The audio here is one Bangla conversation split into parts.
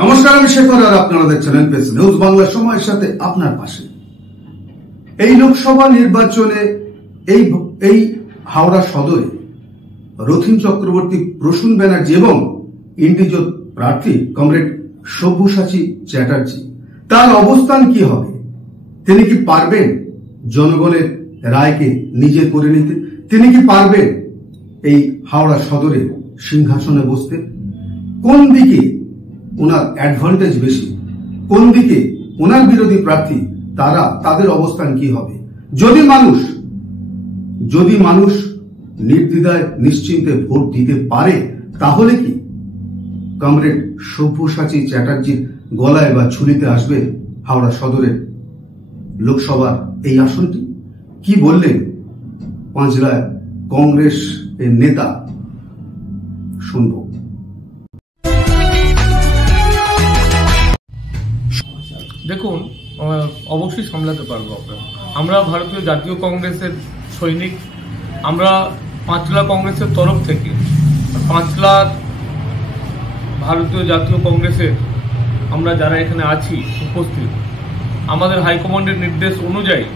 নমস্কার, আমি শেখর আর আপনারা দেখছেন এনপিএস নিউজ বাংলা, সময়ের সাথে আপনার পাশে। এই লোকসভা নির্বাচনে এই হাওড়া সদরে রথীন চক্রবর্তী, প্রসূন ব্যানার্জি এবং ইন্ডিজোট প্রার্থী কমরেড সব্যসাচী চ্যাটার্জি, তার অবস্থান কি হবে? তিনি কি পারবেন জনগণের রায়কে নিজে করে নিতে? তিনি কি পারবেন এই হাওড়া সদরে সিংহাসনে বসতে? কোন দিকে ওনার অ্যাডভান্টেজ বেশি, কোন দিকে ওনার বিরোধী প্রার্থী তাদের অবস্থান কি হবে? যদি মানুষ নির্দ্বিধায় নিশ্চিন্তে ভোট দিতে পারে, তাহলে কি কমরেড সব্যসাচী চ্যাটার্জির গলায় বা ঝুলিতে আসবে হাওড়া সদরের লোকসভার এই আসনটি? কি বললেন পাঁচলায় কংগ্রেস এর নেতা, শুনব। দেখুন, অবশ্যই সামলাতে পারবো আমরা ভারতীয় জাতীয় কংগ্রেসের সৈনিক। আমরা পাঁচলা কংগ্রেসের তরফ থেকে পাঁচলা ভারতীয় জাতীয় কংগ্রেসের আমরা যারা এখানে আছি উপস্থিত, আমাদের হাইকমান্ডের নির্দেশ অনুযায়ী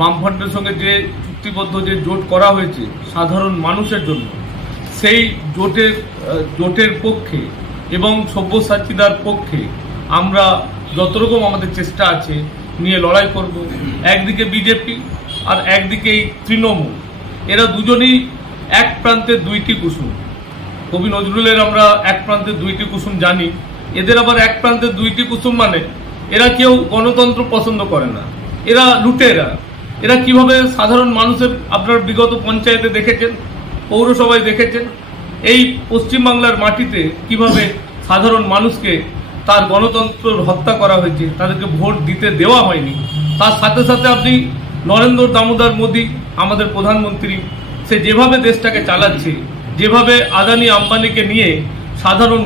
বামফ্রন্টের সঙ্গে যে চুক্তিবদ্ধ যে জোট করা হয়েছে সাধারণ মানুষের জন্য, সেই জোটের পক্ষে এবং সব্যসাচীদার পক্ষে আমরা যত রকম আমাদের চেষ্টা আছে নিয়ে লড়াই করব। একদিকে বিজেপি আর একদিকে এই তৃণমূল, এরা দুজনেই এক প্রান্তের দুইটি কুসুম। কবি নজরুলের আমরা এক প্রান্তের দুইটি কুসুম জানি, এদের আবার এক প্রান্তের দুইটি কুসুম মানে এরা কেউ গণতন্ত্র পছন্দ করে না, এরা লুটেরা। এরা কিভাবে সাধারণ মানুষের, আপনার বিগত পঞ্চায়েতে দেখেছেন, পৌরসভায় দেখেছেন, এই পশ্চিমবাংলার মাটিতে কিভাবে সাধারণ মানুষকে তার গণতন্ত্র হত্যা করা হয়েছে, তাদেরকে ভোট দিতে দেওয়া হয়নি। তার সাথে সাথে আপনি নরেন্দ্র দামোদর মোদী, আমাদের প্রধানমন্ত্রী, সে যেভাবে দেশটাকে চালাচ্ছে, যেভাবে আদানি আম্বানিকে নিয়ে সাধারণ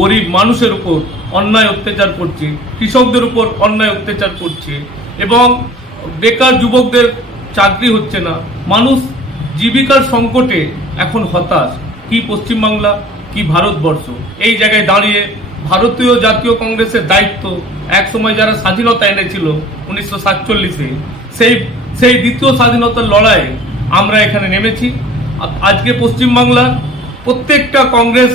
গরিব মানুষের উপর অন্যায় অত্যাচার করছে, কৃষকদের উপর অন্যায় অত্যাচার করছে এবং বেকার যুবকদের চাকরি হচ্ছে না, মানুষ জীবিকার সংকটে এখন হতাশ। কি পশ্চিমবাংলা, কি ভারতবর্ষ? এই জায়গায় দাঁড়িয়ে ভারতীয় জাতীয় কংগ্রেসের দায়িত্ব, এক সময় যারা স্বাধীনতা এনেছিল 1947-এ, সেই দ্বিতীয় স্বাধীনতার লড়াইয়ে আমরা এখানে নেমেছি। আজকে পশ্চিমবাংলার প্রত্যেকটা কংগ্রেস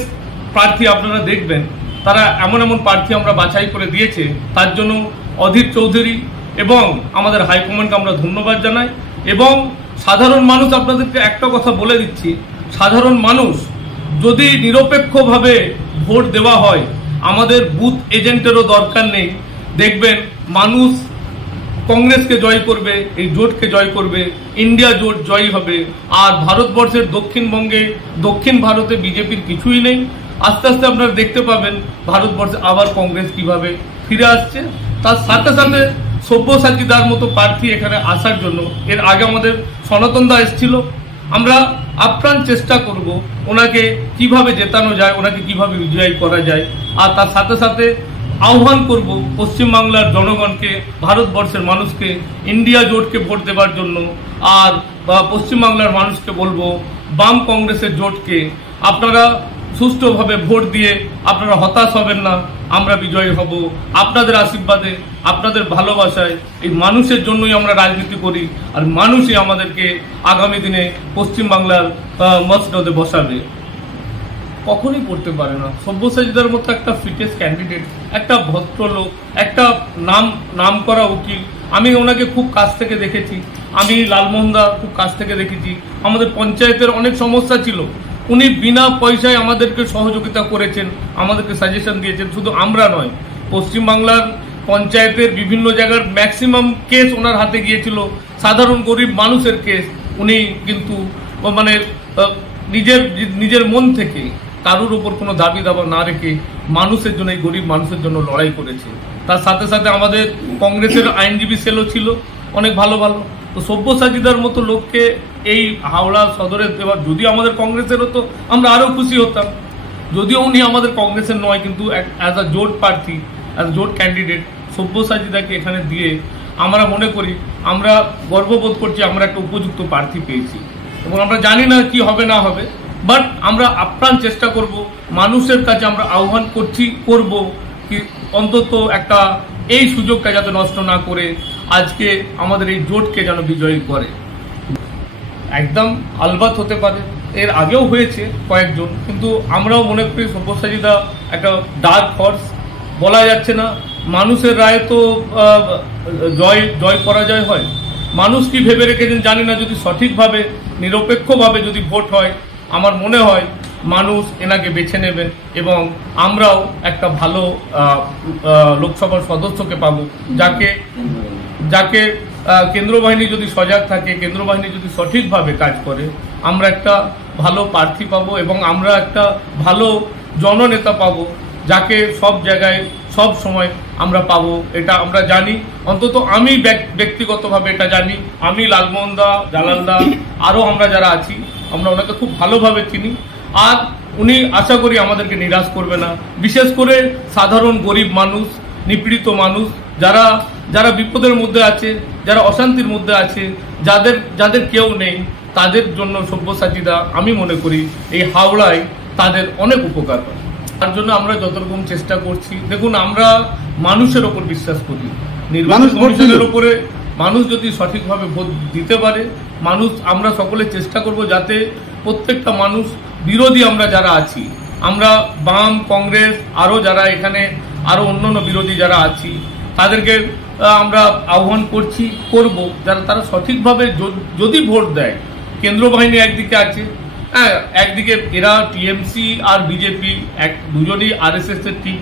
প্রার্থী আপনারা দেখবেন, তারা এমন এমন প্রার্থী আমরা বাছাই করে দিয়েছে, তার জন্য অধীর চৌধুরী এবং আমাদের হাইকমান্ডকে আমরা ধন্যবাদ জানাই। এবং সাধারণ মানুষ, আপনাদেরকে একটা কথা বলে দিচ্ছি, সাধারণ মানুষ যদি নিরপেক্ষভাবে ভোট দেওয়া হয়, আমাদের বুথ এজেন্টেরও দরকার নেই। দেখবেন মানুষ কংগ্রেসকে জয় করবে, এই জোটকে জয় করবে, ইন্ডিয়া জোট জয়ী হবে। আর ভারতবর্ষের দক্ষিণ ভারতে বিজেপির কিছুই নেই। আস্তে আস্তে আপনারা দেখতে পাবেন ভারতবর্ষে আবার কংগ্রেস কিভাবে ফিরে আসছে। তার সাথে সাথে সব্যসাচীদার মতো প্রার্থী এখানে আসার জন্য, এর আগে আমাদের সনাতন দা এসেছিল, আমরা আপ্রাণ চেষ্টা করব ওনাকে কিভাবে জেতানো যায়, ওনাকে কিভাবে বিজয়ী করা যায়। আর তার সাথে সাথে আহ্বান করব পশ্চিমবাংলার জনগণকে, ভারতবর্ষের মানুষকে ইন্ডিয়া জোটকে ভোট দেওয়ার জন্য। আর পশ্চিমবাংলার মানুষকে বলবো বাম কংগ্রেসের জোটকে আপনারা সুষ্ঠুভাবে ভোট দিয়ে আপনারা হতাশ হবেন না, আমরা বিজয়ী হব আপনাদের আশীর্বাদে, আপনাদের ভালোবাসায়। এই মানুষের জন্যই আমরা রাজনীতি করি, আর মানুষই আমাদেরকে আগামী দিনে পশ্চিমবাংলার মসনদে বসাবে। কখনই পড়তে পারে না সব্যসাচীদার মতো একটা ফিটেস্ট ক্যান্ডিডেট, একটা ভদ্রলোক, একটা নাম করা উকিল। আমি ওনাকে খুব কাছ থেকে দেখেছি, আমি লালমোহনদা খুব কাছ থেকে দেখেছি। আমাদের পঞ্চায়েতের অনেক সমস্যা ছিল, উনি বিনা পয়সায় আমাদেরকে সহযোগিতা করেছেন, আমাদেরকে সাজেশন দিয়েছেন। শুধু আমরা নয়, পশ্চিমবাংলার পঞ্চায়েতের বিভিন্ন জায়গার ম্যাক্সিমাম কেস ওনার হাতে গিয়েছিল, সাধারণ গরিব মানুষের কেস। উনি কিন্তু মানে নিজের মন থেকে কারোর উপর কোনো দাবি দাবা না রেখে মানুষের জন্য, এই গরিব মানুষের জন্য লড়াই করেছে। তার সাথে সাথে আমাদের কংগ্রেসের আইনজীবী সেলও ছিল অনেক ভালো। তো সব্যসাচীদার মতো লোককে এই হাওড়া সদরে দেওয়ার, যদি আমাদের কংগ্রেসের হতো আমরা আরও খুশি হতাম। যদিও উনি আমাদের কংগ্রেসের নয়, কিন্তু অ্যাজ আ জোট প্রার্থী, অ্যাজ জোট ক্যান্ডিডেট সব্যসাচীদাকে এখানে দিয়ে আমরা মনে করি, আমরা গর্ববোধ করছি আমরা একটা উপযুক্ত প্রার্থী পেয়েছি। এবং আমরা জানি না কি হবে না হবে, বাট আমরা আপ্রাণ চেষ্টা করব, মানুষের কাছে আমরা আহ্বান করব অন্তত একটা এই সুযোগটা যাতে নষ্ট না করে আজকে আমাদের এই জোটকে যেন বিজয়ী করে। একদম আলবাত হতে পারে, এর আগেও হয়েছে কয়েকজন, কিন্তু আমরাও মনে করি সব্যসাচীদা একটা ডার্ক হর্স, বলা যাচ্ছে না। মানুষের রায়ে তো জয় পরাজয় হয়। মানুষ কি ভেবে রেখেছেন জানি না, যদি সঠিকভাবে নিরপেক্ষভাবে যদি ভোট হয় আমার মনে হয় মানুষ এনাকে বেছে নেবেন এবং আমরাও একটা ভালো লোকসভার সদস্যকে পাবো, যাকে কেন্দ্র বাহিনী যদি সজাগ থাকে, কেন্দ্র বাহিনী যদি সঠিকভাবে কাজ করে, আমরা একটা ভালো প্রার্থী পাবো এবং আমরা একটা ভালো জননেতা পাবো, যাকে সব জায়গায় সব সময় আমরা পাবো। এটা আমরা জানি, অন্তত আমি ব্যক্তিগতভাবে এটা জানি। আমি লালমোহন দা, জালাল দা, আরও আমরা যারা আছি আমরা ওনাকে খুব ভালোভাবে চিনি। আর উনি আশা করি আমাদেরকে নিরাশ করবে না। বিশেষ করে সাধারণ গরিব মানুষ, নিপীড়িত মানুষ, যারা বিপদের মধ্যে আছে, যারা অশান্তির মধ্যে আছে, যাদের কেউ নেই, তাদের জন্য সব্যসাচীদা আমি মনে করি এই হাওড়ায় তাদের অনেক উপকার করে। তার জন্য আমরা যত রকম চেষ্টা করছি। দেখুন, আমরা মানুষের ওপর বিশ্বাস করি, নির্বাচন কমিশনের উপরে। মানুষ যদি সঠিকভাবে ভোট দিতে পারে, আমরা সকলে চেষ্টা করব যাতে প্রত্যেকটা মানুষ, বিরোধী আমরা যারা আছি, আমরা বাম, কংগ্রেস, আরও যারা এখানে আরও অন্যান্য বিরোধী যারা আছি, তাদেরকে আমরা আহ্বান করব যারা তারা সঠিকভাবে যদি ভোট দেয়। কেন্দ্র বাহিনী একদিকে আছে, হ্যাঁ, একদিকে এরা টিএমসি আর বিজেপি দুজনই RSS এর টিম।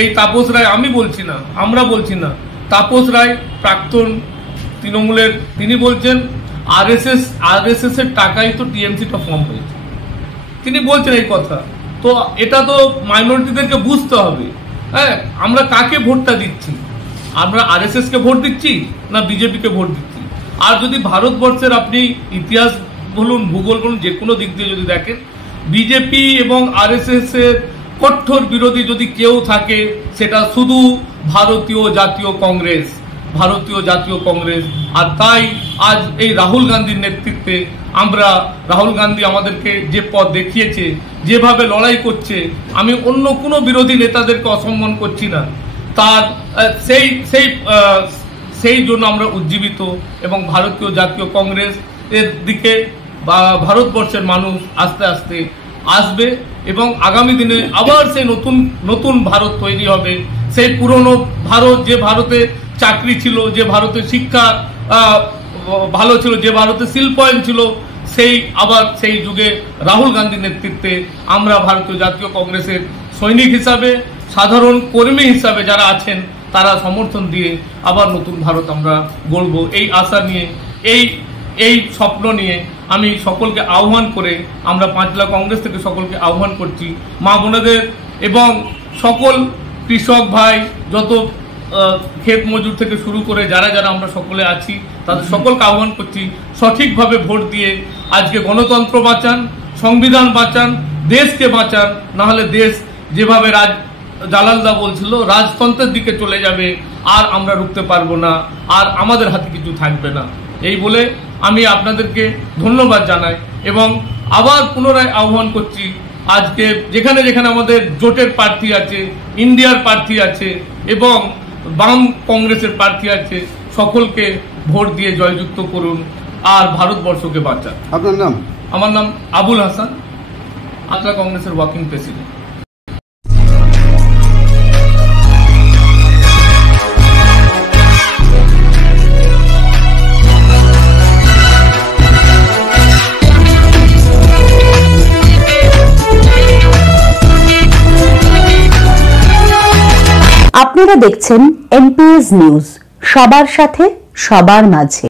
এই তাপস রায়, আমি বলছি না, আমরা বলছি না, তাপস রায় প্রাক্তন তৃণমূলের, তিনি বলছেন RSS এর টাকাই তো টিএমসিটা ফর্ম হয়েছে। তিনি বলছেন এই কথা। তো এটা তো মাইনরিটিদেরকে বুঝতে হবে। হ্যাঁ, আমরা কাকে ভোটটা দিচ্ছি? আমরা RSS কে ভোট দিচ্ছি না বিজেপিকে ভোট দিচ্ছি? আর যদি ভারতবর্ষের আপনি ইতিহাস বলুন, ভূগোল বলুন, যে কোনো দিক দিয়ে যদি দেখেন, বিজেপি এবং RSS এর কঠোর বিরোধী যদি কেউ থাকে, সেটা শুধু ভারতীয় জাতীয় কংগ্রেস। আর তাই আজ এই রাহুল গান্ধীর নেতৃত্বে রাহুল গান্ধী আমাদেরকে যে পথ দেখিয়েছে, যেভাবে লড়াই করছে, আমি অন্য কোনো বিরোধী নেতাদেরকে অসম্মান করছি না, তার সেই জন্য আমরা উজ্জীবিত। এবং ভারতীয় জাতীয় কংগ্রেস এর দিকে ভারতবর্ষের মানুষ আস্তে আস্তে আসবে এবং আগামী দিনে আবার সেই নতুন ভারত তৈরি হবে। সেই পুরনো ভারত, যে ভারতে চাকরি ছিল, যে ভারতে শিক্ষা ভালো ছিল, যে ভারতে শিল্পায়ন ছিল, সেই যুগে রাহুল গান্ধীর নেতৃত্বে আমরা ভারতীয় জাতীয় কংগ্রেসের সৈনিক হিসাবে, সাধারণ কর্মী হিসাবে যারা আছেন, তারা সমর্থন দিয়ে আবার নতুন ভারত আমরা গড়ব। এই আশা নিয়ে, এই স্বপ্ন নিয়ে আমি সকলকে আহ্বান করে, আমরা পাঁচলা কংগ্রেস থেকে সকলকে আহ্বান করছি, মা বোনেদের এবং সকল কৃষক ভাই, যত ক্ষেত মজুর থেকে শুরু করে যারা আমরা সকলে আছি, তাদের সকলকে আহ্বান করছি সঠিকভাবে ভোট দিয়ে আজকে গণতন্ত্র বাঁচান, সংবিধান বাঁচান, দেশকে বাঁচান। নাহলে দেশ যেভাবে জালালদা বলছিল রাজতন্ত্রের দিকে চলে যাবে, আর আমরা রুখতে পারবো না, আর আমাদের হাতে কিছু থাকবে না। এই বলে আমি আপনাদেরকে ধন্যবাদ জানাই এবং আবার পুনরায় আহ্বান করছি, আজকে যেখানে আমাদের জোটের প্রার্থী আছে, ইন্ডিয়ার প্রার্থী আছে এবং বাম কংগ্রেসের প্রার্থী আছে, সকলকে ভোট দিয়ে জয়যুক্ত করুন আর ভারতবর্ষকে বাঁচান। আপনার নাম? আমার নাম আবুল হাসান, পাঁচলা কংগ্রেসের ওয়ার্কিং প্রেসিডেন্ট। আপনারা দেখছেন MPS নিউজ, সবার সাথে সবার মাঝে।